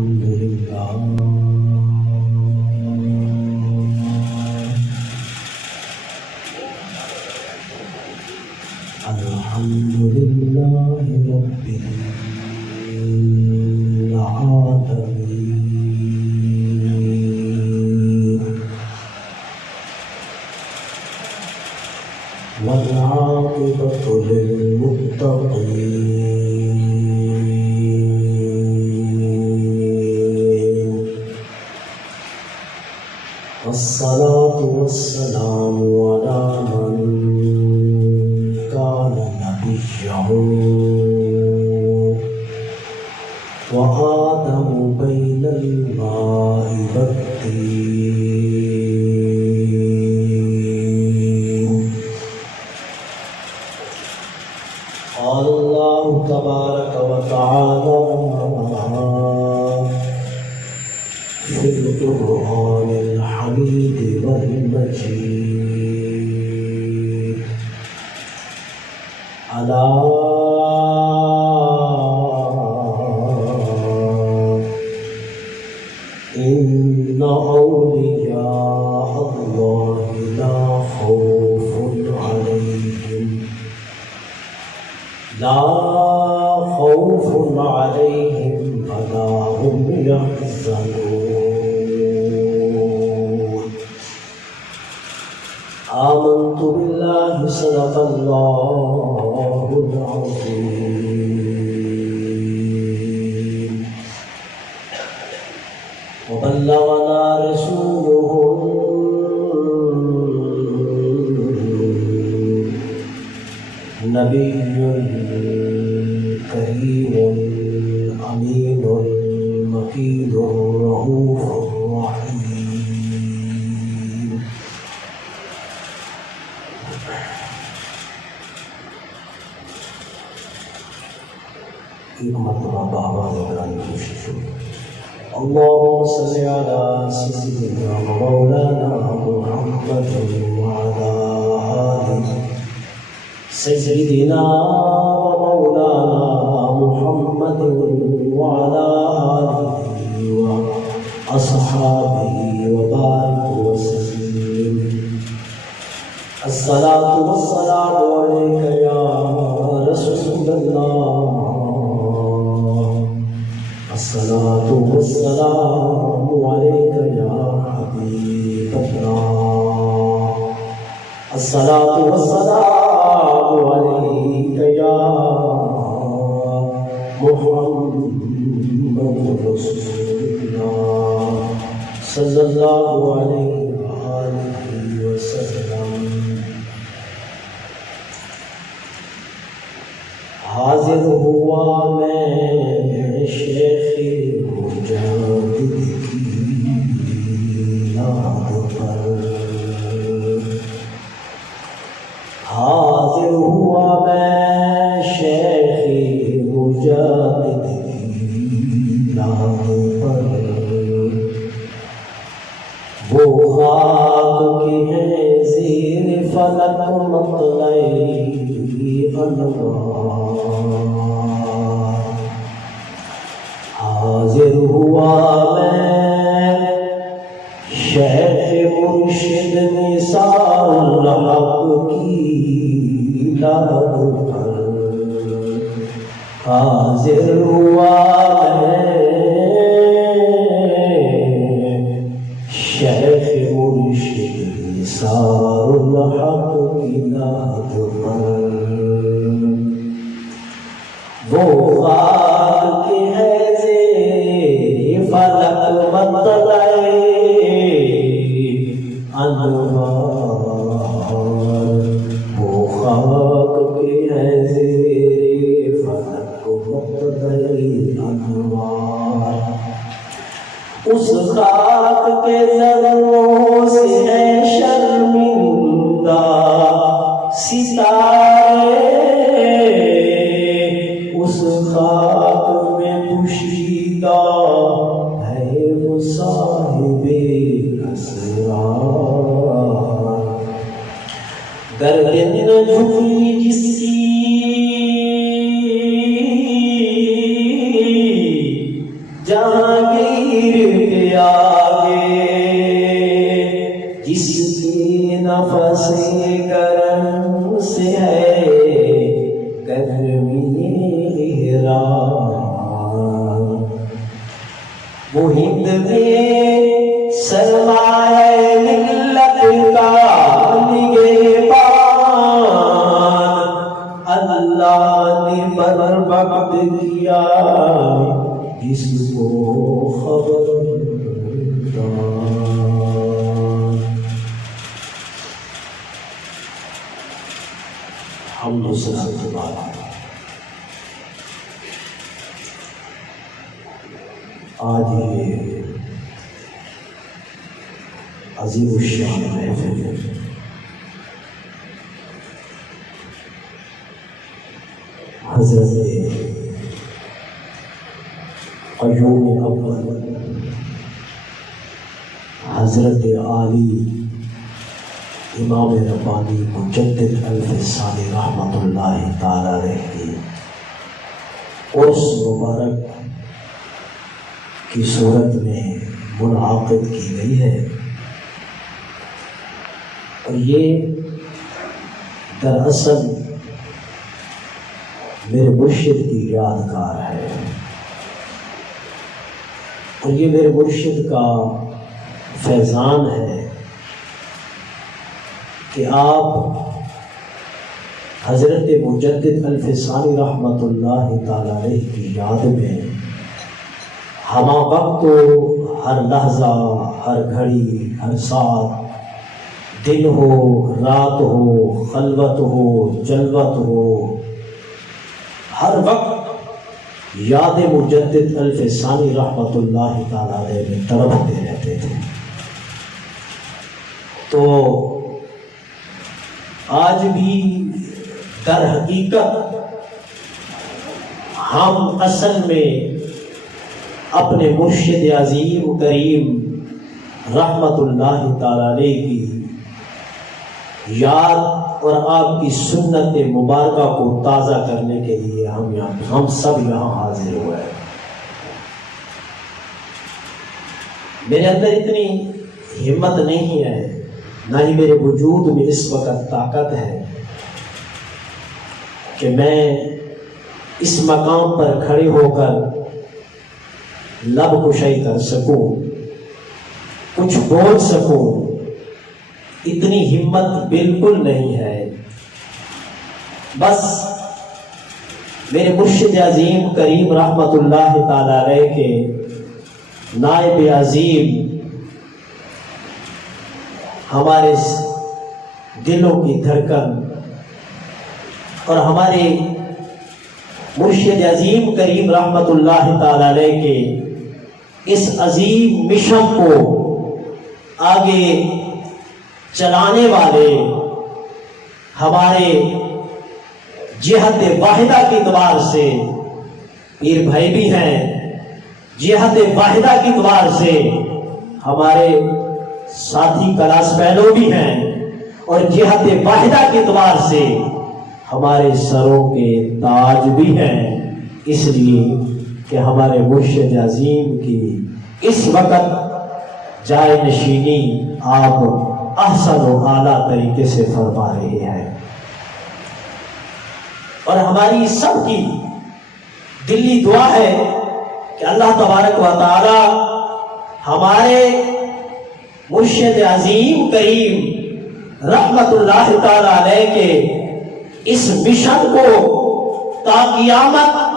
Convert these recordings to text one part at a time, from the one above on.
الحمد لله الحمد لله رب العالمين والعاقبة للمتقين والصلاة والسلام على من كان نبيا وآدم بين الماء والطين. قال الله تبارك وتعالى في القرآن الحميد والمجيد: ألا إن أولياء الله لا خوف عليهم ولا هم يحزنون. آمنت بالله صدق الله العظيم وبلغنا رسوله النبي الكريم الأمين المكين الرؤوف الرحيم. ایک مرتبہ بآواز اعلان کوشش ہو. اللهم صل على سيدنا ومولانا محمد وعلى آل سيدنا ومولانا محمد وعلى آله وأصحابه وبارك وسلم. الصلاة والسلام عليك يا رسول الله، الصلاة والسلام عليك يا حبيب الله، الصلاة والسلام عليك يا محمد رسول الله صلى الله عليه وآله وسلم. حاضر ہوا میں شیخ مجدد کی یاد پر، حاضر ہوا میں شیخ مجدد کی یاد پر. وہ خاک کی ہے زیر فلک مطلع انوار. حاضر ہوا میں شیخ مرشد نثار الحق کی لب پر. حاضر ہوا میں شیخ مرشد نثار الحق کی لب پر. وہ خاک کی ہے زیر فلک مطلع انوار. وہ خاک کی ہے زیر فلک مطلع انوار. اس خاک کے ذروں سے ہے شرمندہ ستارے، اس خاک میں پوشیدہ ہے وہ صاحب اسرار. گردن جھکی جس کی جہاں اللہ نے بر وقت کیا جس کو خبردار۔ حمد و ثنا کے بعد آج یہ عظیم الشان محفل حضرت قیوم اول حضرت عالی امام ربانی مجدد الفسانی رحمۃ اللہ تعالی علیہ کی عرس مبارک کی صورت میں منعقد کی گئی ہے، اور یہ دراصل میرے مرشد کی یادگار ہے، اور یہ میرے مرشد کا فیضان ہے کہ آپ حضرت مجدد الفسانی رحمۃ اللہ تعالی علیہ کی یاد میں ہمہ وقت ہو، ہر لحظہ، ہر گھڑی، ہر ساتھ، دن ہو، رات ہو، خلوت ہو، جلوت ہو، ہر وقت یاد مجدد الفسانی رحمۃ اللہ تعالی علیہ میں تڑپتے رہتے تھے۔ تو آج بھی در حقیقت ہم اصل میں اپنے مرشد عظیم کریم رحمت اللہ تعالی علیہ کی یاد اور آپ کی سنت مبارکہ کو تازہ کرنے کے لیے ہم سب یہاں حاضر ہوئے ہیں۔ میرے اندر اتنی ہمت نہیں ہے، نہ ہی میرے وجود میں اس وقت طاقت ہے کہ میں اس مقام پر کھڑے ہو کر لب کشائی کر سکوں، کچھ بول سکوں، اتنی ہمت بالکل نہیں ہے۔ بس میرے مرشد عظیم کریم رحمت اللہ تعالی علیہ کے نائب عظیم ہمارے دلوں کی دھڑکن اور ہمارے مرشد عظیم کریم رحمت اللہ تعالی علیہ کے اس عظیم مشن کو آگے چلانے والے ہمارے جہت واحدہ کی اعتبار سے پیر بھائی بھی ہیں، جہت واحدہ کی اعتبار سے ہمارے ساتھی کلاس فیلو بھی ہیں، اور جہت واحدہ کی اعتبار سے ہمارے سروں کے تاج بھی ہیں، اس لیے کہ ہمارے مرشد عظیم کی اس وقت جائے نشینی آپ احسن و اعلیٰ طریقے سے فرما رہے ہیں، اور ہماری سب کی دلی دعا ہے کہ اللہ تبارک و تعالی ہمارے مرشد عظیم کریم رحمت اللہ تعالی علیہ کے اس مشن کو تا قیامت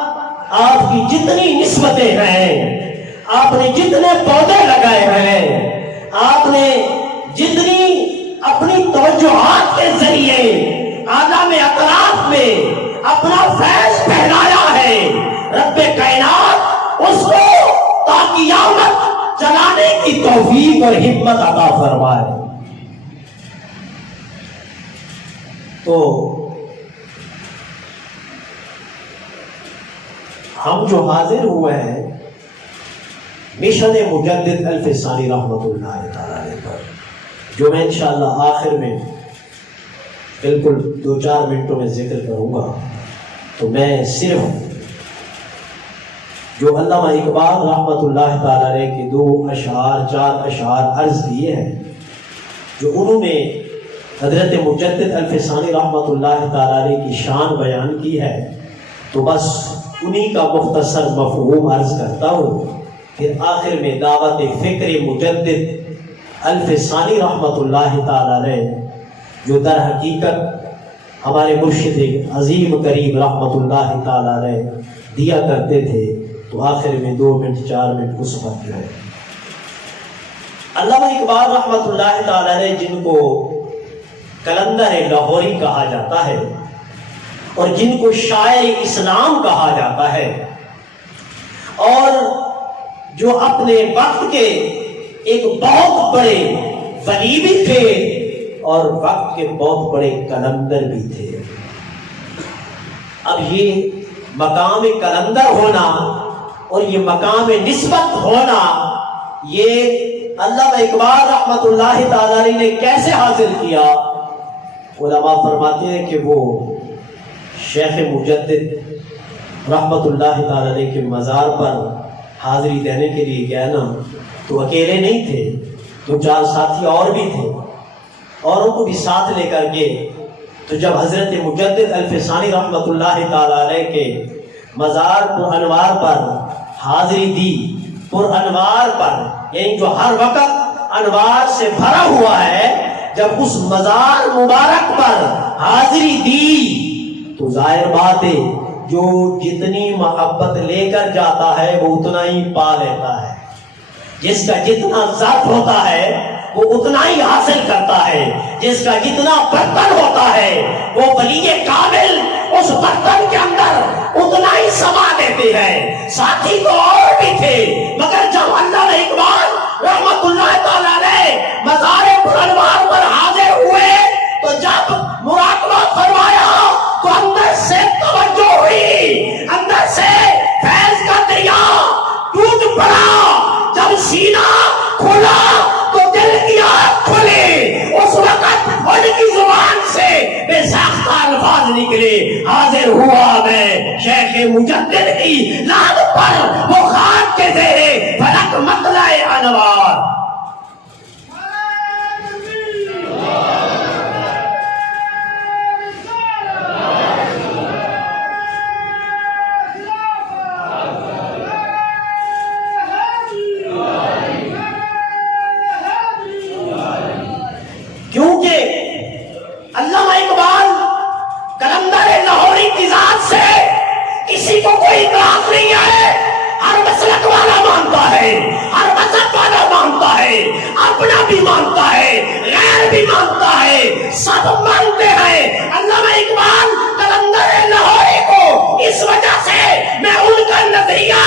آپ کی جتنی نسبتیں ہیں، آپ نے جتنے پودے لگائے ہیں، آپ نے جتنی اپنی توجہات کے ذریعے عالم اطراف میں اپنا فیض پھیلایا ہے، رب کائنات اس کو تا قیامت چلانے کی توفیق اور ہمت عطا فرمائے۔ تو ہم جو حاضر ہوئے ہیں مشن مجدد الفسانی رحمت اللہ تعالی علیہ پر، جو میں انشاءاللہ آخر میں بالکل 2-4 منٹوں میں ذکر کروں گا، تو میں صرف جو علامہ اقبال رحمت اللہ تعالی علیہ کے 4 اشعار عرض کیے ہیں، جو انہوں نے حضرت مجدد الفسانی رحمت اللہ تعالی علیہ کی شان بیان کی ہے، تو بس انہی کا مختصر مفہوم عرض کرتا ہوں، پھر آخر میں دعوت فکر مجدد الفسانی رحمت اللہ تعالی علیہ جو در حقیقت ہمارے مرشد عظیم کریم رحمت اللہ تعالی علیہ دیا کرتے تھے، تو آخر میں 2 منٹ 4 منٹ اس پر جو ہے علامہ اقبال رحمت اللہ تعالی علیہ، جن کو قلندر لاہوری کہا جاتا ہے اور جن کو شاعر اسلام کہا جاتا ہے، اور جو اپنے وقت کے ایک بہت بڑے ولی بھی تھے اور وقت کے بہت بڑے قلندر بھی تھے۔ اب یہ مقام قلندر ہونا اور یہ مقام نسبت ہونا، یہ علامہ اقبال رحمت اللہ تعالی علیہ نے کیسے حاصل کیا؟ علماء فرماتے ہیں کہ وہ شیخ مجدد رحمت اللہ تعالی علیہ کے مزار پر حاضری دینے کے لیے گیا نا، تو اکیلے نہیں تھے، 2-4 ساتھی اور بھی تھے، اوروں کو بھی ساتھ لے کر گئے۔ تو جب حضرت مجدد الفسانی رحمت اللہ تعالی علیہ کے مزار پر انوار پر حاضری دی، پر انوار پر، یعنی جو ہر وقت انوار سے بھرا ہوا ہے، جب اس مزار مبارک پر حاضری دی تو ظاہر بات ہے جو جتنی محبت لے کر جاتا ہے وہ اتنا ہی پا لیتا ہے، جس کا جتنا ذات ہوتا ہے وہ اتنا ہی حاصل کرتا ہے، جس کا جتنا برتن ہوتا ہے وہ ولی کامل اس برتن کے اندر اتنا ہی سما دیتے ہیں۔ ساتھی تو اور بھی تھے، مگر جب علامہ اقبال رحمت اللہ تعالی علیہ مزار پر انوار پر حاضر ہوئے تو جب مراقبہ فرمایا تو اندر سے توجہ ہوئی، اندر سے فیض کا دریا ٹوٹ پڑا۔ جب سینہ کھلا تو دل کی آنکھ کھلی، اس وقت ان کی زبان سے بے ساختہ الفاظ نکلے، حاضر ہوا میں شیخ مجدد کی لاد پر، وہ خاک کے زیر فلک مطلع انوار۔ علامہ اقبال قلندر لاہوری کی ذات سے کسی کو کوئی اطلاق نہیں ہے، ہر مسلک والا مانتا ہے، ہر مذہب والا مانتا ہے، اپنا بھی مانتا ہے، غیر بھی مانتا ہے، سب مانتے ہیں علامہ اقبال قلندر لاہوری کو۔ اس وجہ سے میں ان کا نظریہ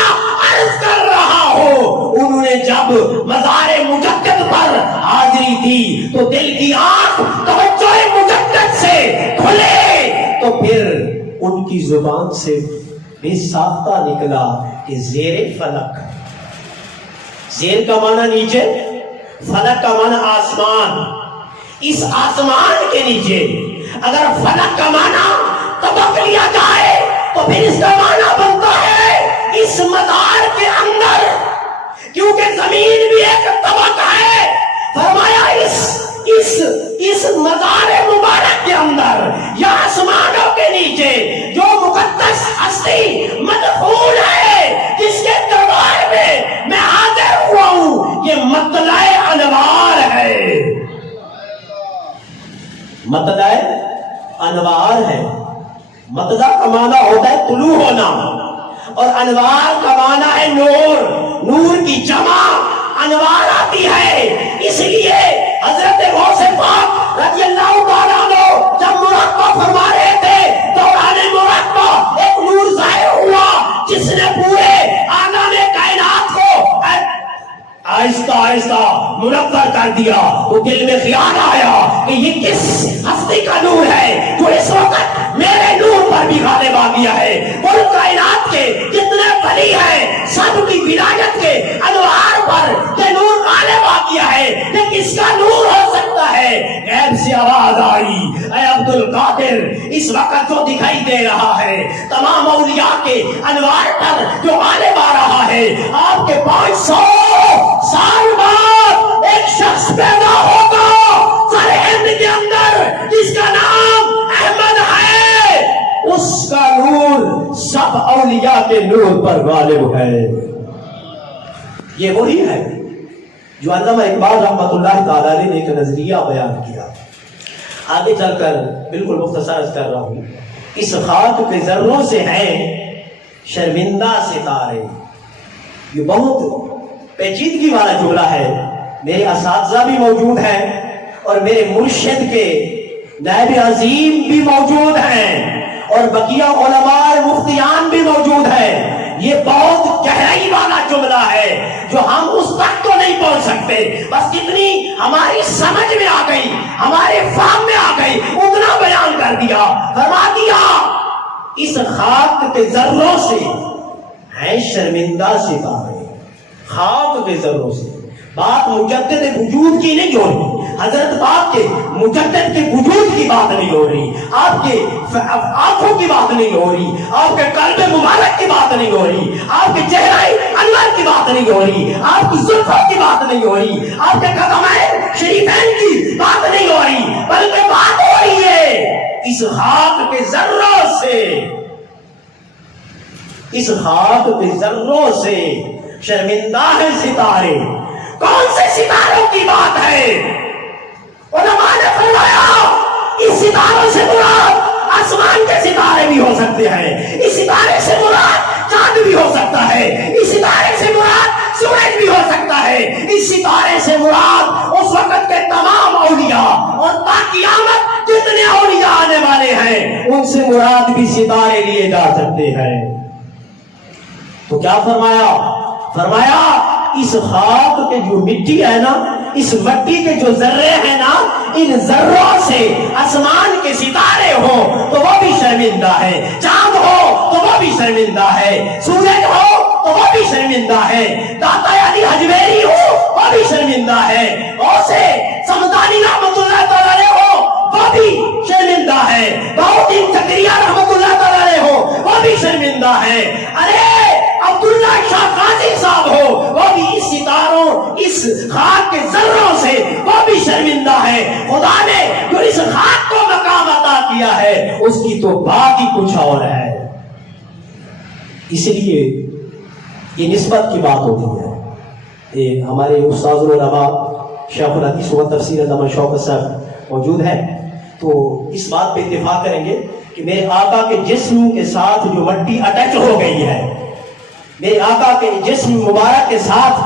عرض کر رہا ہوں، انہوں نے جب مزار مجدد پر حاضری دی تو دل کی آنکھ توجہ مجدد سے کھلے، تو پھر ان کی زبان سے بے ساختہ نکلا کہ زیر فلک، زیر کا معنی نیچے، فلک کا معنی آسمان، اس آسمان کے نیچے اگر فلک کا معنی طبق لیا جائے تو پھر اس کا معنی بنتا ہے اس مزار کے اندر، کیونکہ زمین بھی ایک طبق ہے۔ فرمایا اس مزار مبارک کے اندر یا آسمانوں کے نیچے جو مقدس ہستی مدفون ہے، جس کے دربار میں میں حاضر ہوا ہوں، یہ مطلع انوار ہے، مطلع انوار ہے۔ مطلع کا معنی ہوتا ہے طلوع ہونا، اور انوار کا معنی ہے نور، نور کی جمع انوار آتی ہے۔ اس لیے حضرت غوث پاک رضی اللہ تعالیٰ عنہ جب مراقبہ فرما رہے تھے، دوران مراقبہ ایک نور ظاہر ہوا جس نے پورے عالم کائنات کو آہستہ آہستہ منور کر دیا۔ تو دل میں خیال آیا کہ یہ کس ہستی کا نور ہے جو اس وقت میرے نور پر بھی غالب آ گیا ہے۔ اور کائنات کے جتنے ولی ہیں سب کی ولایت کے انوار پر یہ نور غالب آ گیا ہے، یہ کس کا نور ہو سکتا ہے؟ غیب سے آواز آئی، اے عبد القادر، اس وقت جو دکھائی دے رہا ہے تمام اولیاء کے انوار پر جو غالب آ رہا ہے، آپ کے 500 سال بعد ایک شخص پیدا ہوگا سر ہند کے اندر جس کا نام احمد ہے، اس کا نور سب اولیاء کے نور پر غالب ہے۔ یہ وہی ہے جو علامہ اقبال رحمت اللہ تعالی نے ایک نظریہ بیان کیا، آگے چل کر بالکل مختصر عرض کر رہا ہوں، اس خاک کے ذروں سے ہیں شرمندہ ستارے. یہ بہت پیچیدگی والا جملہ ہے. میرے اساتذہ بھی موجود ہیں اور میرے مرشد کے نائب عظیم بھی موجود ہیں اور بقیہ علماء مفتیان بھی موجود ہیں. یہ بہت گہرائی والا جملہ ہے جو ہم اس تک تو نہیں پہنچ سکتے، بس اتنی ہماری سمجھ میں آ گئی، ہمارے فہم میں آ گئی، اتنا بیان کر دیا. فرما دیا اس خاک کے ذروں سے ہیں شرمندہ ستارے. خاک کے ذروں سے بات مجدد وجود کی نہیں ہو رہی، حضرت پاک کے مجدد کے وجود کی بات نہیں ہو رہی، آپ کے آنکھوں کی بات نہیں ہو رہی، آپ کے قلب مبارک کی بات نہیں ہو رہی، آپ کے چہرہ انور کی بات نہیں ہو رہی، آپ کی زلفوں کی بات نہیں ہو رہی، آپ کے قدمین شریفین کی بات نہیں ہو رہی، بلکہ بات ہو رہی ہے اس خاک کے ذروں سے. اس خاک کے ذروں سے شرمندہ ہے ستارے. کون سے ستاروں کی بات ہے؟ علماء نے فرمایا اس ستاروں سے مراد آسمان کے ستارے بھی ہو سکتے ہیں، اس ستارے سے مراد چاند بھی ہو سکتا ہے، اس ستارے سے مراد سورج بھی ہو سکتا ہے، اس ستارے سے مراد اس وقت کے تمام اولیاء اور تا قیامت جتنے اولیاء آنے والے ہیں ان سے مراد بھی ستارے لیے جا سکتے ہیں. تو کیا فرمایا؟ فرمایا اس خاک کے جو مٹی ہے نا، اس مٹی کے جو ذرے ہیں نا، ان ذروں سے آسمان کے ستارے ہو تو وہ بھی شرمندہ ہے، چاند ہو تو وہ بھی شرمندہ ہے، سورج ہو تو وہ بھی شرمندہ ہے، داتا علی حجویری ہو وہ بھی شرمندہ ہے، غوث سمدانی رحمت اللہ تعالی ہو وہ بھی شرمندہ ہے، بہاؤالدین زکریا رحمت اللہ تعالی ہو وہ بھی شرمندہ ہے. ارے عبداللہ شاہ قاضی صاحب ہو وہ بھی اس ستاروں، اس خاک کے ذروں سے وہ بھی شرمندہ ہے. خدا نے جو اس خاک کو مقام عطا کیا ہے اس کی تو بات ہی کچھ اور ہے. اس لیے یہ نسبت کی بات ہوتی ہے. یہ ہمارے استاذ العلماء شیخ الحدیث و تفسیر علامہ شوکت صاحب موجود ہیں تو اس بات پہ اتفاق کریں گے کہ میرے آقا کے جسم کے ساتھ جو مٹی اٹیچ ہو گئی ہے، میرے آقا کے جسم مبارک کے ساتھ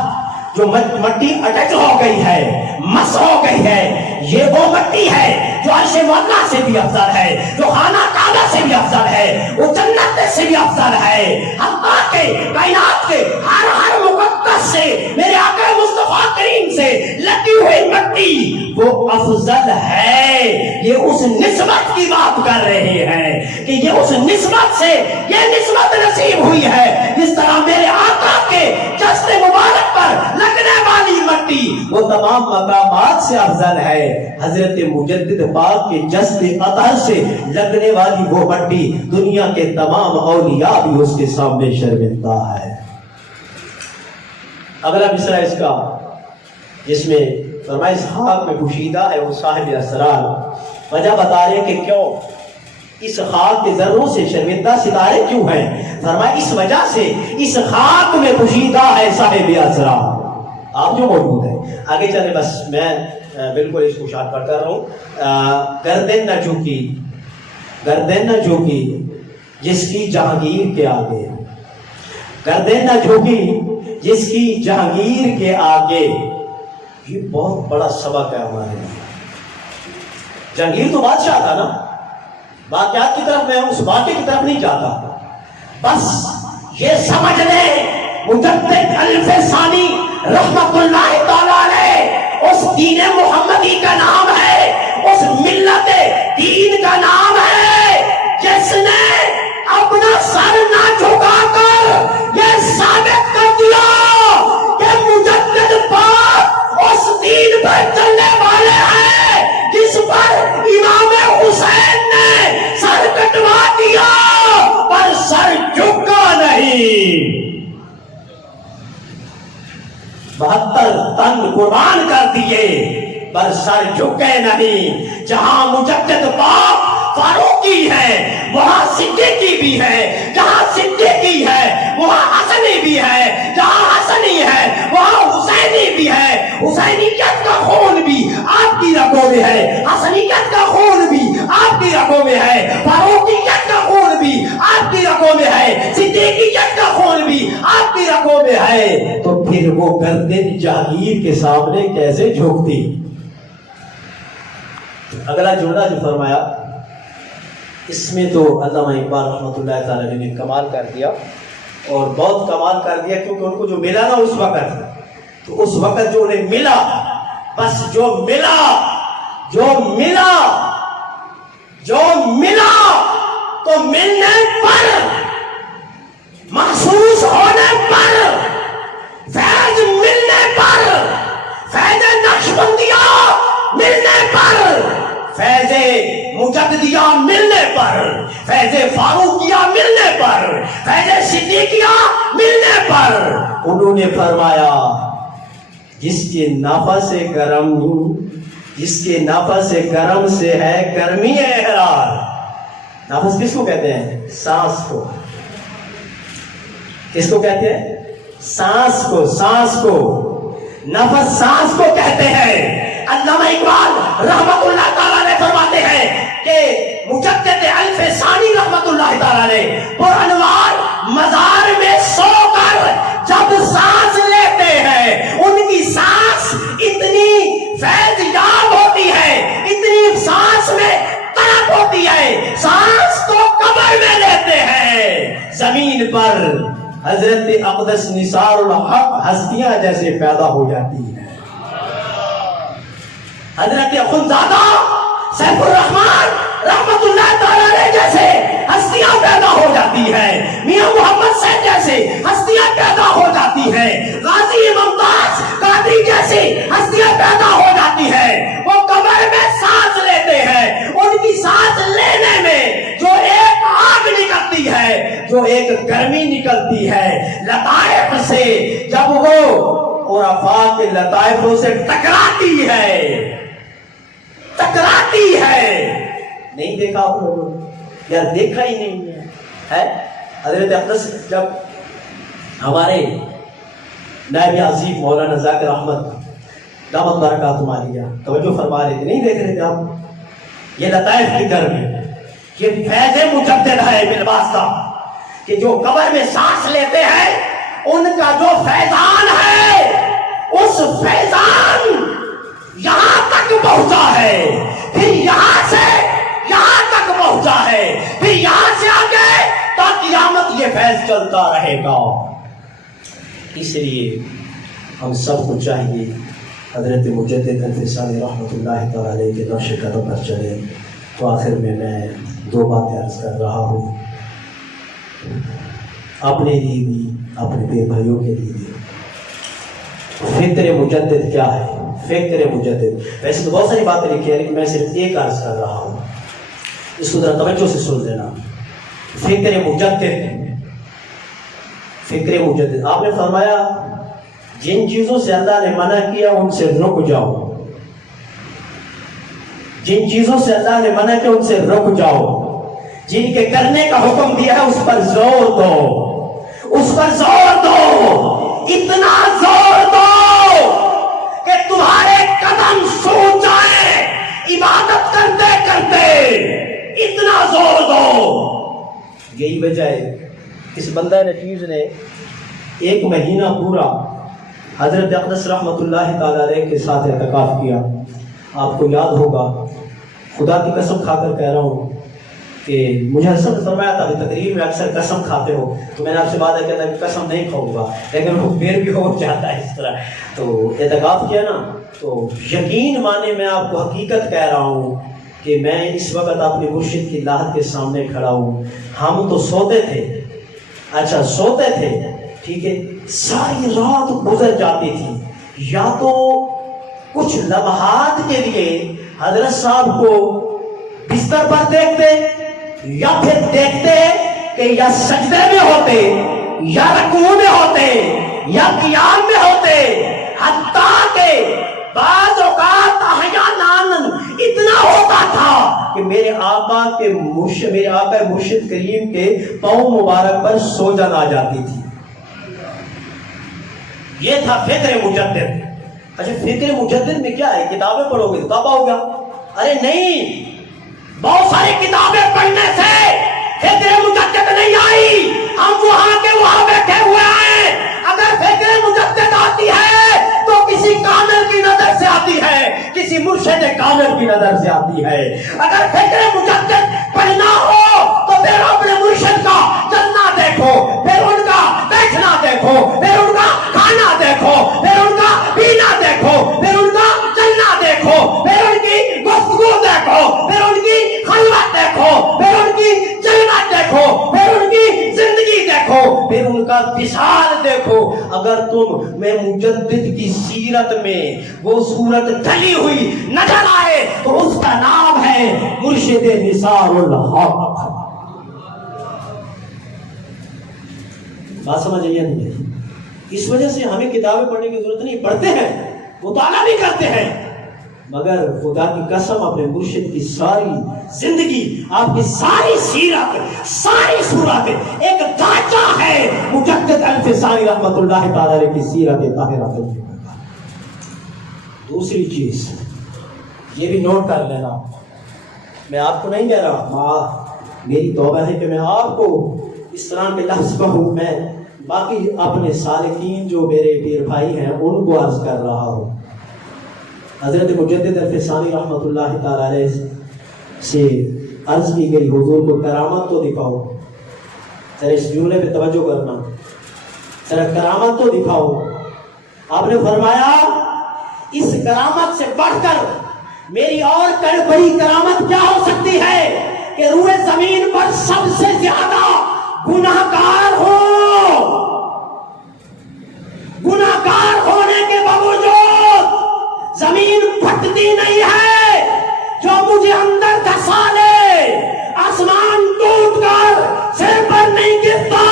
جو مٹی اٹیچ ہو گئی ہے، مس ہو گئی ہے، یہ وہ مٹی ہے جو عرش مولا سے بھی افضل ہے، جو خانہ کعبہ سے بھی افضل ہے، وہ جنت سے بھی افضل ہے. حتیٰ کہ کائنات کے ہر مقدس سے، میرے آقا مصطفیٰ کریم سے لگی ہوئی مٹی وہ افضل ہے. یہ اس نسبت کی بات کر رہے ہیں کہ یہ اس نسبت سے یہ نسبت نصیب ہوئی ہے جس طرح میرے آقا کے جسد مبارک پر لگنے والی مٹی وہ تمام مقامات سے افضل ہے. حضرت مجدد پاک کے جسد اطہر سے لگنے والی وہ مٹی دنیا کے تمام اولیاء بھی اس کے سامنے شرمندہ ہے. اگلا مصرع اس کا جس میں فرمایا اس خاک میں پوشیدہ ہے وہ صاحب اسرار. وجہ بتا رہے کہ کیوں اس خاک کے ذروں سے شرمندہ ستارے کیوں ہیں. فرمایا اس وجہ سے اس خاک میں پوشیدہ ہے صاحب اسرار. آپ جو موجود ہیں آگے چلے، بس میں بالکل اس کو شارٹ کر رہا ہوں. گردن نہ جھکی، گردن نہ جھکی جس کی جہانگیر کے آگے، گردن نہ جھکی جس کی جہانگیر کے آگے. یہ بہت بڑا سبق ہے ہمارے لیے. جہانگیر تو بادشاہ تھا نا، واقعات کی طرف میں اس واقعے کی طرف نہیں جاتا، بس یہ سمجھ لیں مجدد الف ثانی رحمت اللہ تعالی علیہ اس دین محمدی کا نام ہے، اس ملت دین کا نام ہے جس نے اپنا سر نہ جھکا کر یہ ثابت کر دیا کہ مجدد پاک اس دین پر چلنے والے ہیں جس پر امام حسین نے سر کٹوا دیا پر سر جھکا نہیں. 72 تن قربان کر دیے پر سر جھکے نہیں. جہاں مجدد پاک فاروقی ہے وہاں صدیقی بھی ہے، جہاں صدیقی ہے وہاں حسنی بھی ہے، جہاں حسنی ہے وہاں حسین حسینی بھی ہے، حسینیت کا خون بھی آپ کی رگوں میں ہے، حسنیت کا خون بھی آپ کی رگوں میں ہے، فاروقیت کا خون بھی آپ کی رگوں میں ہے، صدیقیت کا خون بھی آپ کی رگوں میں ہے، تو پھر وہ گردن جہانگیر کے سامنے کیسے جھکتی؟ اگلا جملہ جو فرمایا اس میں تو علامہ اقبال رحمۃ اللہ تعالی نے کمال کر دیا، اور بہت کمال کر دیا، کیونکہ ان کو جو ملا نا اس وقت، تو اس وقت جو انہیں ملا، بس جو ملا تو ملنے پر، محسوس ہونے پر، فیض ملنے پر، فیض نقشبندیہ ملنے پر، فیض مجددیہ ملنے پر، فیض فاروقیہ ملنے پر، فیض صدیقیہ ملنے پر انہوں نے فرمایا جس کے نفس گرم سے ہے گرمی احرار۔ نفس کس کو کہتے ہیں؟ سانس کو۔ کس کو کہتے ہیں؟ سانس کو۔ نفس سانس کو کہتے ہیں۔ علامہ اقبال رحمت اللہ تعالیٰ نے فرماتے ہیں کہ مجدد الف ثانی رحمت اللہ تعالیٰ نے پرانوار مزار میں سو کر جب سانس لیتے ہیں، ان کی سانس اتنی فیض یاب ہوتی ہے، اتنی سانس میں طلب ہوتی ہے، سانس تو قبر میں لیتے ہیں، زمین پر حضرت اقدس نثار الحق ہستیاں جیسے پیدا ہو جاتی ہیں۔ حضرت اخندزادہ سیف الرحمن رحمت اللہ تعالی جیسے ہستیاں پیدا ہو جاتی ہیں، میاں محمد سید جیسے ہستیاں پیدا ہو جاتی ہیں، غازی ممتاز قادری جیسی ہستیاں پیدا ہو جاتی ہیں۔ وہ قبر میں سانس لیتے ہیں، ان کی سانس لینے میں جو ایک آگ نکلتی ہے، جو ایک گرمی نکلتی ہے لطائف سے، جب وہ عرفاء کے لطائفوں سے ٹکراتی ہے، نہیں دیکھا آپ لوگوں نے؟ یار دیکھا ہی نہیں ہے۔ حضرت اقدس جب ہمارے نائب عظیم مولانا ذاکر احمد دامت برکاتہم عالیہ توجہ فرما رہے تھے، نہیں دیکھ رہے تھے آپ؟ یہ لطائف کی گرمی، یہ فیض مجدد ہے بالواسطہ، کہ جو قبر میں سانس لیتے ہیں ان کا جو فیضان ہے، اس فیضان یہاں تک پہنچا ہے، پھر یہاں سے یہاں تک پہنچا ہے، پھر یہاں سے آگے تا قیامت یہ فیض چلتا رہے گا۔ اس لیے ہم سب کو چاہیے حضرت مجدد الف ثانی رحمۃ اللہ تعالی علیہ کے نقش قدم پر چلے۔ تو آخر میں دو باتیں عرض کر رہا ہوں، اپنے لیے بھی، اپنے بے بھائیوں کے لیے بھی۔ فکر مجدد کیا ہے؟ فکر مجدد، ویسے تو بہت ساری باتیں لکھی ہیں لیکن میں صرف ایک عرض کر رہا ہوں، اس کو ذرا توجہ سے سن لینا۔ فکر مجدد، آپ نے فرمایا جن چیزوں سے اللہ نے منع کیا ان سے رک جاؤ، جن چیزوں سے اللہ نے منع کیا ان سے رک جاؤ، جن کے کرنے کا حکم دیا ہے اس پر زور دو، اس پر زور دو، اتنا زور دو کہ تمہارے قدم سوچ جائیں عبادت کرتے کرتے، اتنا زور دو۔ یہی وجہ ہے اس بندہ نچیز نے ایک مہینہ پورا حضرت اقدس رحمت اللہ تعالی علیہ کے ساتھ اعتکاف کیا۔ آپ کو یاد ہوگا، خدا کی قسم کھا کر کہہ رہا ہوں کہ مجھے حسن نے فرمایا تھا کہ تقریر میں اکثر قسم کھاتے ہو، تو میں نے آپ سے وعدہ کیا تھا کہ قسم نہیں کھاؤں گا، لیکن وہ پھر بھی ہو جاتا ہے اس طرح۔ تو اعتکاف کیا نا، تو یقین مانے میں آپ کو حقیقت کہہ رہا ہوں کہ میں اس وقت اپنے مرشد کی لاحت کے سامنے کھڑا ہوں۔ ہم تو سوتے تھے، اچھا سوتے تھے، ٹھیک ہے، ساری رات گزر جاتی تھی، یا تو کچھ لمحات کے لیے حضرت صاحب کو بستر پر دیکھتے، یا پھر دیکھتے کہ یا سجدے میں ہوتے، یا رکوع میں ہوتے، یا قیام میں ہوتے، حتیٰ کہ بعض اوقات احیاناً اتنا ہوتا تھا کہ میرے آقا مرشد کریم کے پاؤں مبارک پر سوجن آ جاتی تھی۔ یہ تھا فکر مجدد. اچھا فکر مجدد میں کیا ہے؟ کتابیں پڑھو گے تو تب آؤ گا؟ ارے نہیں، بہت ساری کتابیں پڑھنے سے فکر مجدد نہیں آئی. ہم وہاں کے وہاں بیٹھے ہوئے ہیں. اگر فکر مجدد آتی ہے تو کسی کامل کی نظر سے آتی ہے، کسی مرشد کامل کی نظر سے آتی ہے. اگر فکر مجدد پڑھنا ہو تو پھر اپنے مرشد کا چلنا دیکھو، پھر ان کا بیٹھنا دیکھو، پھر ان کا کھانا دیکھو، پھر ان کا پینا دیکھو، پھر ان کا چلنا دیکھو، پھر ان کی گفتگو دیکھو، پھر ان کی خلوت دیکھو، پھر ان کی جلوت دیکھو، پھر ان کی زندگی دیکھو، پھر ان کا وصال دیکھو. اگر تم میں مجدد کی سیرت میں وہ صورت ڈھلی ہوئی نظر آئے تو اس کا نام ہے مرشد نثار الحق. بات سمجھ آئی نہیں؟ اس وجہ سے ہمیں کتابیں پڑھنے کی ضرورت نہیں. پڑھتے ہیں، مطالعہ بھی کرتے ہیں، مگر خدا کی قسم اپنے مرشد کی ساری زندگی، آپ کی ساری سیرت، ساری صورت ایک ڈھانچہ ہے مجدد الفسانی رحمت اللہ تعالی علیہ کی سیرت طاہرہ. دوسری چیز یہ بھی نوٹ کر لینا، میں آپ کو نہیں کہہ رہا، میری توبہ ہے کہ میں آپ کو اس طرح کے لفظ کہوں، میں باقی اپنے سالکین جو میرے پیر بھائی ہیں ان کو عرض کر رہا ہوں. حضرت مجدد الفسانی رحمت اللہ تعالی علیہ سے عرض کی گئی حضور کو کرامت تو دکھاؤ. ذرا اس جملے پہ توجہ کرنا، ذرا کرامت تو دکھاؤ. آپ نے فرمایا اس کرامت سے بڑھ کر میری اور بڑی کرامت کیا ہو سکتی ہے کہ روئے زمین پر سب سے زیادہ گناہگار ہو، گناہگار ہونے کے باوجود زمین پھٹتی نہیں ہے، جو مجھے اندر دھسا لے، آسمان ٹوٹ کر سر پر نہیں گرتا.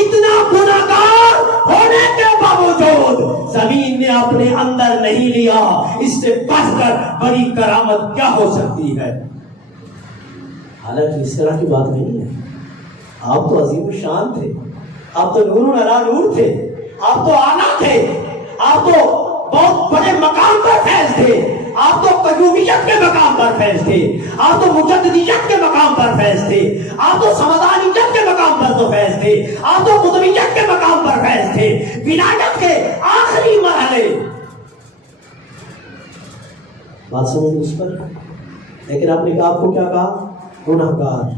اتنا گناہگار ہونے کے باوجود زمین نے اپنے اندر نہیں لیا. اس سے بڑھ کر بڑی کرامت کیا ہو سکتی ہے؟ حالانکہ اس طرح کی بات نہیں ہے. آپ تو عظیم الشان تھے، آپ تو نور علی نور تھے، آپ تو اعلیٰ تھے، آپ تو بہت بڑے مقام پر فیض تھے، آپ تو قیومیت کے مقام پر فیض تھے، آپ تو مجددیت کے مقام پر فیض تھے، آپ تو سمدانیت کے مقام پر تو فیض تھے، آپ تو قطبیت کے مقام پر فیض تھے، ولایت کے آخری مرحلے. بات سمجھ اس پر، لیکن آپ نے آپ کو کیا کہا؟ گناہگار.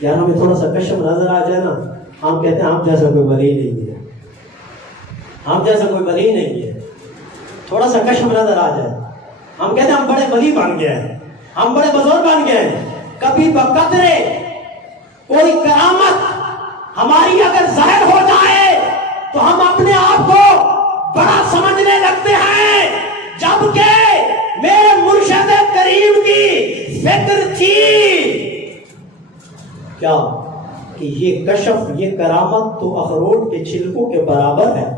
یار ہمیں تھوڑا سا کشم نظر آ جائے نا، ہم کہتے ہیں ہم جیسا کوئی ولی نہیں ہے، ہم جیسا کوئی ولی نہیں ہے. تھوڑا سا کشم نظر آ جائے ہم کہتے ہیں ہم بڑے ولی بن گئے ہیں، ہم بڑے بزرگ بن گئے ہیں. کبھی بقدرے کوئی کرامت ہماری اگر ظاہر ہو جائے تو ہم اپنے آپ کو بڑا سمجھنے لگتے ہیں، جبکہ میرے مرشد کریم کی فکر تھی کیا کہ یہ کشف، یہ کرامت تو اخروٹ کے چھلکوں کے برابر ہے.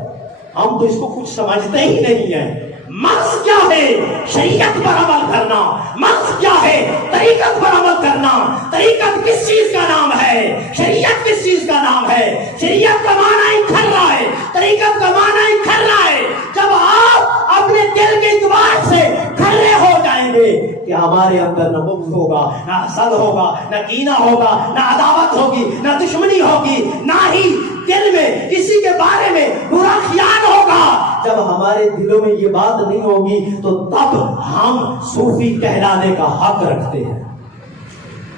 ہم تو اس کو کچھ سمجھتے ہی نہیں ہیں. مقصد کیا ہے؟ شریعت پر عمل کرنا. مقصد کیا ہے؟ طریقت پر عمل کرنا. طریقت کس چیز کا نام ہے؟ شریعت کس چیز کا نام ہے؟ شریعت کا معنی ہی کھرا ہے، طریقت کا معنی ہی کھرا ہے. جب آپ اپنے دل کے اعتبار سے کھرے ہو جائیں گے کہ ہمارے اندر نہ بغض ہوگا، نہ حسد ہوگا، نہ کینہ ہوگا، نہ عداوت ہوگی، نہ دشمنی ہوگی، نہ ہی دل میں کسی کے بارے میں برا خیال ہوگا. جب ہمارے دلوں میں یہ بات نہیں ہوگی تو تب ہم صوفی کہلانے کا حق رکھتے ہیں.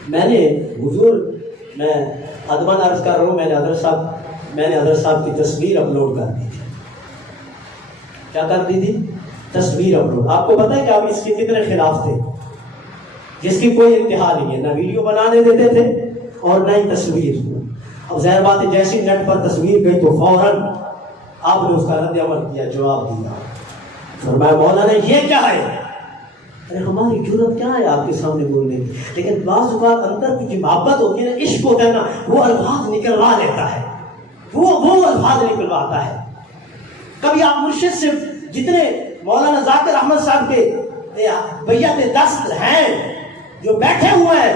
میں نے حضور، میں ادباً عرض کر رہا ہوں، میں نے حضرت صاحب کی تصویر اپلوڈ کر دی تھی. کیا کر دی تھی؟ تصویر اپلوڈ. آپ کو پتہ ہے کہ آپ اس کے کتنے خلاف تھے، جس کی کوئی انتہا نہیں ہے. نہ ویڈیو بنانے دیتے تھے اور نہ ہی تصویر. اب ظاہر بات ہے جیسی نیٹ پر تصویر گئی تو فوراً آپ نے اس کا رد عمل کیا، جواب دیا. فرمایا مولانا یہ کیا ہے؟ ارے ہماری جرأت کیا ہے آپ کے سامنے بولنے کی؟ لیکن بعض اوقات اندر کی جو محبت ہوتی ہے نا، عشق ہوتا ہے نا، وہ الفاظ نکلوا لیتا ہے، وہ الفاظ نکلواتا ہے. کبھی آپ مرشد سے جتنے مولانا ذاکر احمد صاحب کے بیعت دست ہیں جو بیٹھے ہوئے ہیں،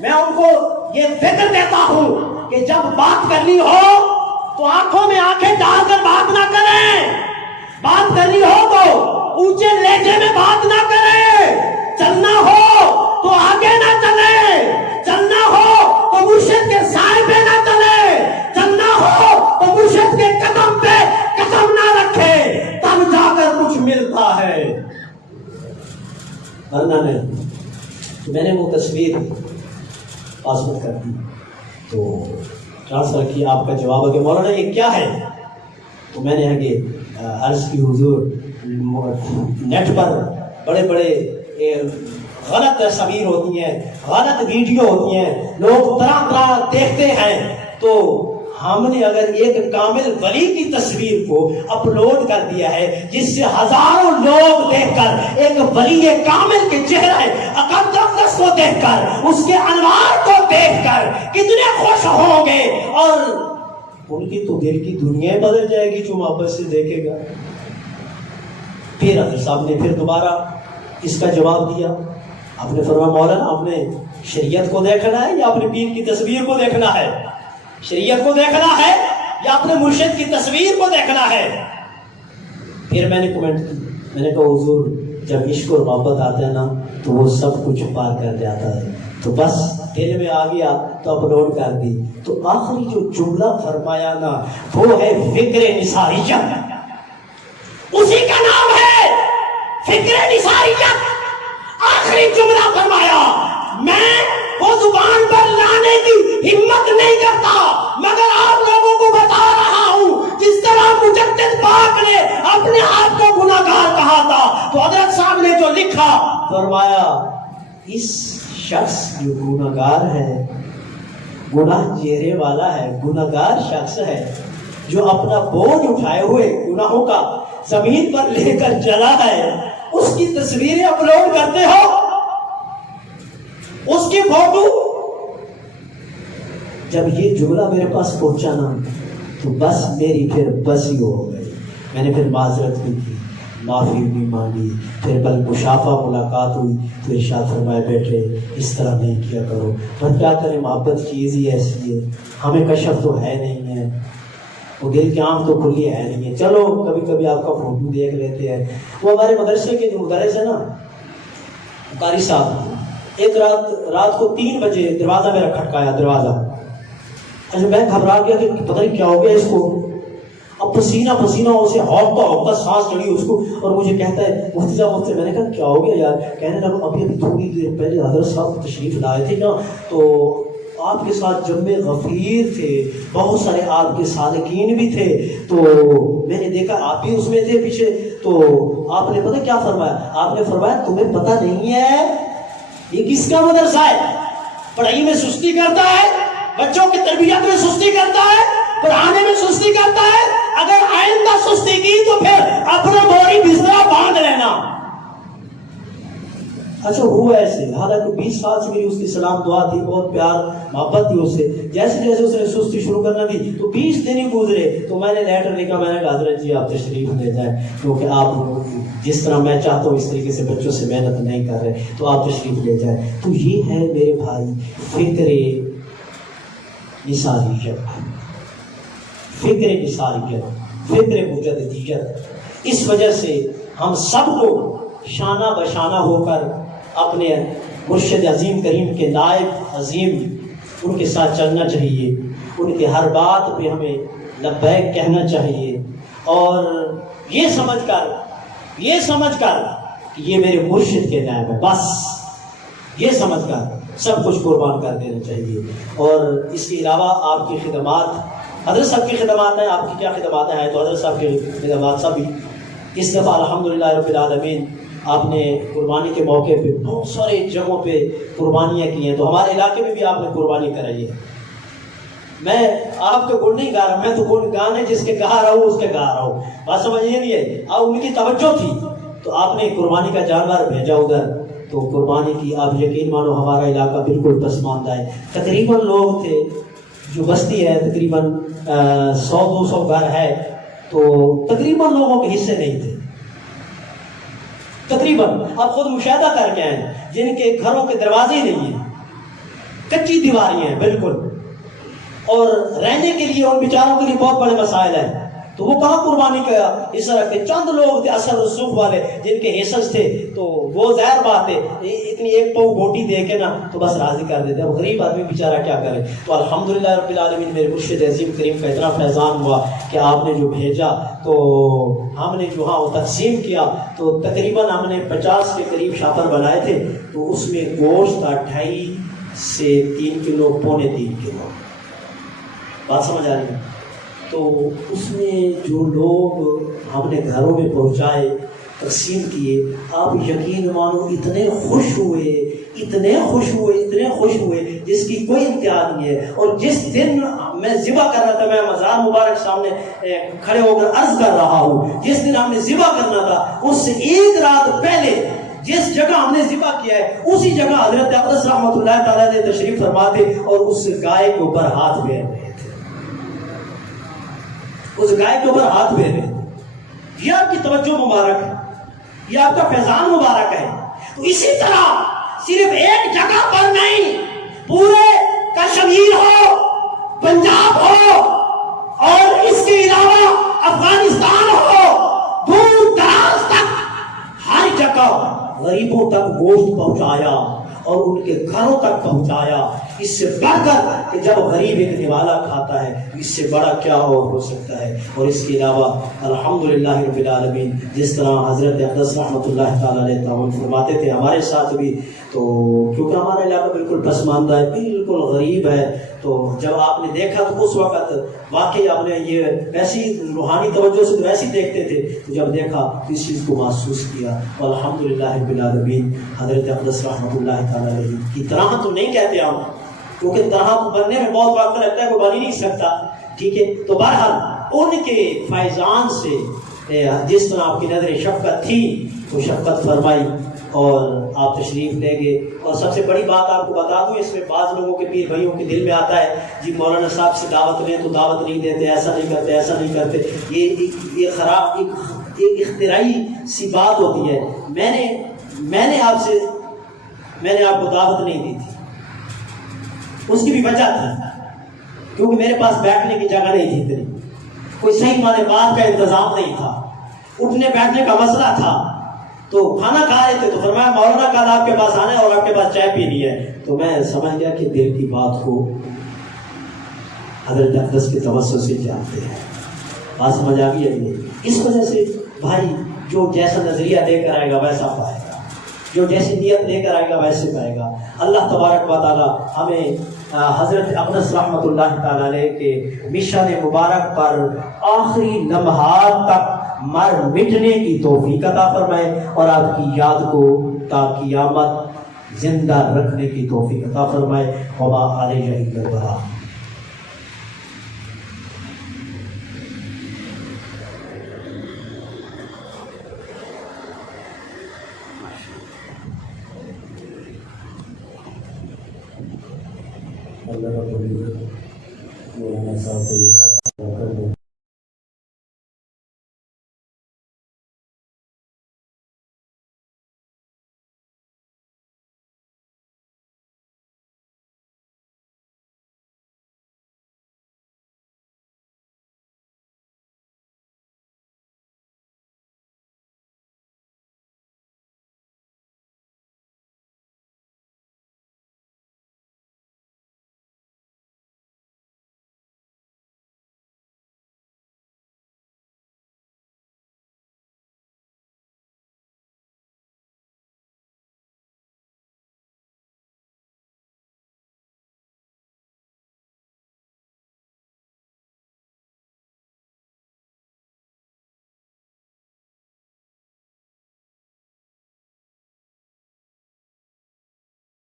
میں ان کو یہ فکر دیتا ہوں کہ جب بات کرنی ہو تو آنکھوں میں آنکھیں ڈال کر بات نہ کریں. بات کرنی ہو تو اونچے لہجے میں بات نہ کریں. چلنا ہو تو آگے نہ چلے, چلنا ہو تو مرشد کے سائے پہ نہ چلے, چلنا ہو تو مرشد کے قدم پہ قدم نہ رکھے, تب جا کر کچھ ملتا ہے. ورنہ نہیں. میں نے وہ تصویر پاسورڈ کر دی تو ٹرانسفر کی. آپ کا جواب ہے کہ مولانا یہ کیا ہے؟ تو میں نے آگے عرض کی حضور نیٹ پر بڑے بڑے غلط تصویر ہوتی ہیں, غلط ویڈیو ہوتی ہیں, لوگ طرح طرح دیکھتے ہیں. تو ہم نے اگر ایک کامل ولی کی تصویر کو اپلوڈ کر دیا ہے جس سے ہزاروں لوگ دیکھ کر ایک ولی کامل کے چہرے اقدس کو دیکھ کر اس کے انوار کو دیکھ کر کتنے خوش ہوں گے, اور ان کی تو دل کی دنیا بدل جائے گی جو محبت سے دیکھے گا. پھر حضرت صاحب نے پھر دوبارہ اس کا جواب دیا. آپ نے فرمایا مولانا آپ نے شریعت کو دیکھنا ہے یا اپنے پیر کی تصویر کو دیکھنا ہے؟ شریعت کو دیکھنا ہے یا اپنے مرشد کی تصویر کو دیکھنا ہے؟ پھر میں نے کمنٹ کی, میں نے کہا حضور جب عشق اور محبت آتا ہے نا تو وہ سب کچھ پار کر جاتا ہے. تو بس دل میں آ گیا تو اپلوڈ کر دی. تو آخری جو جملہ فرمایا نا وہ ہے فکر نثاریت. اسی کا نام ہے فکر نثاریت. آخری جملہ فرمایا میں وہ زبان پر لانے کی ہمت نہیں کرتا مگر آپ لوگوں کو بتا رہا ہوں جس طرح مجدد پاک نے اپنے آپ کو گناہگار کہا تھا تو حضرت صاحب نے جو لکھا فرمایا اس شخص جو گناہگار ہے, گناہ چہرے والا ہے, گناہگار شخص ہے جو اپنا بوجھ اٹھائے ہوئے گناہوں کا زمین پر لے کر چلا ہے, اس کی تصویریں اپلوڈ کرتے ہو, اس کی فوٹو. جب یہ جملہ میرے پاس پہنچا نا تو بس میری پھر بس ہی ہو گئی. میں نے پھر معذرت بھی کی, معافی بھی مانگی. پھر بل مشافہ ملاقات ہوئی تو ارشاد فرمائے بیٹے اس طرح نہیں کیا کرو. پر کیا کریں, محبت چیز ہی ایسی ہے, ہمیں کشف تو ہے نہیں ہے, وہ دل کی آنکھ تو کھلی ہے نہیں ہے. چلو کبھی کبھی آپ کا فوٹو دیکھ لیتے ہیں. وہ ہمارے مدرسے کے جو مدرس ہے نا قاری صاحب, ایک رات کو 3 بجے دروازہ میرا کھٹکایا دروازہ. اچھا میں گھبرا گیا کہ پتہ نہیں کیا ہو گیا اس کو. اب پسینہ اسے ہونکتا سانس چڑھی اس کو, اور مجھے کہتا ہے مفتی صاحب میں نے کہا کیا ہو گیا یار؟ کہنے لگا ابھی تھوڑی دیر پہلے حضرت صاحب تشریف لائے تھے نا تو آپ کے ساتھ جمع غفیر تھے, بہت سارے آپ کے صادقین بھی تھے, تو میں نے دیکھا آپ بھی اس میں تھے پیچھے. تو آپ نے پتہ کیا فرمایا؟ آپ نے فرمایا تمہیں پتہ نہیں ہے یہ کس کا مدرسہ ہے؟ پڑھائی میں سستی کرتا ہے, بچوں کی تربیت میں سستی کرتا ہے, پڑھانے میں سستی کرتا ہے. اگر آئندہ سستی کی تو پھر اپنا بوری بسترا باندھ لینا. اچھا ہوا ایسے, حالانکہ 20 سال سے میری اس کی سلام دعا تھی, بہت پیار محبت تھی اس سے. جیسے جیسے اس نے سستی شروع کرنا تھی تو 20 دن ہی گزرے تو میں نے لیٹر لکھا, میں نے کہا حضرت جی آپ تشریف لے جائیں کیونکہ آپ جس طرح میں چاہتا ہوں اس طریقے سے بچوں سے محنت نہیں کر رہے, تو آپ تشریف لے جائیں. تو یہ ہے میرے بھائی فکر نثاریت, فکر نثاریت, فکر مجددیت. اس وجہ سے ہم سب کو شانہ بشانہ ہو کر اپنے مرشد عظیم کریم کے نائب عظیم ان کے ساتھ چلنا چاہیے. ان کے ہر بات پہ ہمیں لبیک کہنا چاہیے, اور یہ سمجھ کر کہ یہ میرے مرشد کے نائب ہے, بس یہ سمجھ کر سب کچھ قربان کر دینا چاہیے. اور اس کے علاوہ آپ کی خدمات حضرت صاحب کی خدمات ہیں, آپ کی کیا خدمات ہیں؟ تو حضرت صاحب کی خدمات سب اس دفعہ الحمدللہ رب العالمین آپ نے قربانی کے موقع پہ بہت سارے جگہوں پہ قربانیاں کی ہیں. تو ہمارے علاقے میں بھی آپ نے قربانی کرائی ہے. میں آپ کے گن نہیں گا رہا, میں تو گن گانے جس کے گا رہا ہوں اس کے گا رہا ہوں, بات سمجھ نہیں ہے. اب ان کی توجہ تھی تو آپ نے قربانی کا جانور بھیجا ادھر, تو قربانی کی. آپ یقین مانو ہمارا علاقہ بالکل پسماندہ ہے. تقریباً لوگ تھے, جو بستی ہے تقریباً 100-200 گھر ہے, تو تقریباً لوگوں کے حصے نہیں تھے. تقریباً آپ خود مشاہدہ کر کے آئے جن کے گھروں کے دروازے نہیں ہیں, کچی دیواریاں ہیں بالکل, اور رہنے کے لیے ان بیچاروں کے لیے بہت بڑے مسائل ہیں، تو وہ کہاں قربانی کا حصہ رکھتے؟ چند لوگ تھے اثر و رسوخ والے جن کے حصص تھے، تو وہ ظاہر بات ہے اتنی ایک پاؤ بوٹی دے کے نا تو بس راضی کر دیتے ہیں، وہ غریب آدمی بیچارہ کیا کرے۔ تو الحمدللہ رب العالمین میرے مرشد عظیم کریم کا اتنا فیضان ہوا کہ آپ نے جو بھیجا تو ہم نے جو ہاں وہ تقسیم کیا، تو تقریباً ہم نے 50 کے قریب شاپر بنائے تھے، تو اس میں گوشت تھا 2.5 سے 3 کلو، پونے 3 کلو، بات سمجھ آ رہی ہے؟ تو اس میں جو لوگ ہم نے گھروں میں پہنچائے، تقسیم کیے، آپ یقین مانو اتنے خوش ہوئے، اتنے خوش ہوئے، اتنے خوش ہوئے جس کی کوئی انتہا نہیں ہے۔ اور جس دن میں ذبح کر رہا تھا، میں مزار مبارک سامنے کھڑے ہو کر عرض کر رہا ہوں، جس دن ہم نے ذبح کرنا تھا اس سے ایک رات پہلے جس جگہ ہم نے ذبح کیا ہے اسی جگہ حضرت اقدس رحمۃ اللہ تعالیٰ نے تشریف فرما تھے اور اس گائے کے اوپر ہاتھ پھیر رہے تھے، اس گائے کے اوپر ہاتھ پھیر رہے تھے۔ یہ آپ کی توجہ مبارک ہے، یہ آپ کا فیضان مبارک ہے۔ تو اسی طرح صرف ایک جگہ پر نہیں، پورے کشمیر ہو، پنجاب ہو، اور اس کے علاوہ افغانستان ہو، دور دراز تک ہر جگہ غریبوں تک گوشت پہنچایا اور ان کے گھروں تک پہنچایا۔ اس سے بڑھ کر کہ جب غریب ایک نوالا کھاتا ہے اس سے بڑا کیا اور ہو سکتا ہے۔ اور اس کے علاوہ الحمدللہ رب العالمین جس طرح حضرت اقدس رحمۃ اللہ تعالیٰ علیہ تعاون فرماتے تھے ہمارے ساتھ بھی، تو کیونکہ ہمارا علاقہ بالکل پسماندہ ہے، بالکل غریب ہے، تو جب آپ نے دیکھا تو اس وقت واقعی آپ نے یہ ویسی روحانی توجہ سے تو ویسی دیکھتے تھے، تو جب دیکھا تو اس چیز کو محسوس کیا۔ اور الحمدللہ رب العالمین حضرت اقدس رحمۃ اللہ تعالیٰ علیہ کی طرح تو نہیں کہتے ہم، کیونکہ طرح بننے میں بہت وقت لگتا ہے، کوئی بن ہی نہیں سکتا، ٹھیک ہے۔ تو بہرحال ان کے فیضان سے جس طرح آپ کی نظر شفقت تھی وہ شفقت فرمائی اور آپ تشریف لے گئے۔ اور سب سے بڑی بات آپ کو بتا دوں، اس میں بعض لوگوں کے پیر بھائیوں کے دل میں آتا ہے جی مولانا صاحب سے دعوت لیں تو دعوت نہیں دیتے، ایسا نہیں کرتے، ایسا نہیں کرتے، یہ خراب ایک اختراعی سی بات ہوتی ہے۔ میں نے آپ کو دعوت نہیں دی تھی، اس کی بھی وجہ تھی کیونکہ میرے پاس بیٹھنے کی جگہ نہیں تھی اتنی، کوئی صحیح معنی بات کا انتظام نہیں تھا، اٹھنے بیٹھنے کا مسئلہ تھا۔ تو کھانا کھا رہے تھے تو فرمایا مولانا کل آپ کے پاس آنا ہے اور آپ کے پاس چائے پینی ہے، تو میں سمجھ گیا کہ دل کی بات کو حضرت اقدس کے توسط سے جانتے ہیں، بات سمجھ آ گئی ہے۔ اس وجہ سے بھائی جو جیسا نظریہ دے کر آئے گا ویسا پائے گا، جو جیسی نیت لے کر آئے گا ویسے پائے گا۔ اللہ تبارک و تعالی ہمیں حضرت اقدس رحمۃ اللہ تعالی علیہ کے مشن مبارک پر آخری لمحات تک مر مٹنے کی توفیق عطا فرمائے اور آپ کی یاد کو تا قیامت زندہ رکھنے کی توفیق عطا فرمائے۔ وما علیہ الا البلاغ۔ اللہ کا مولانا صاحب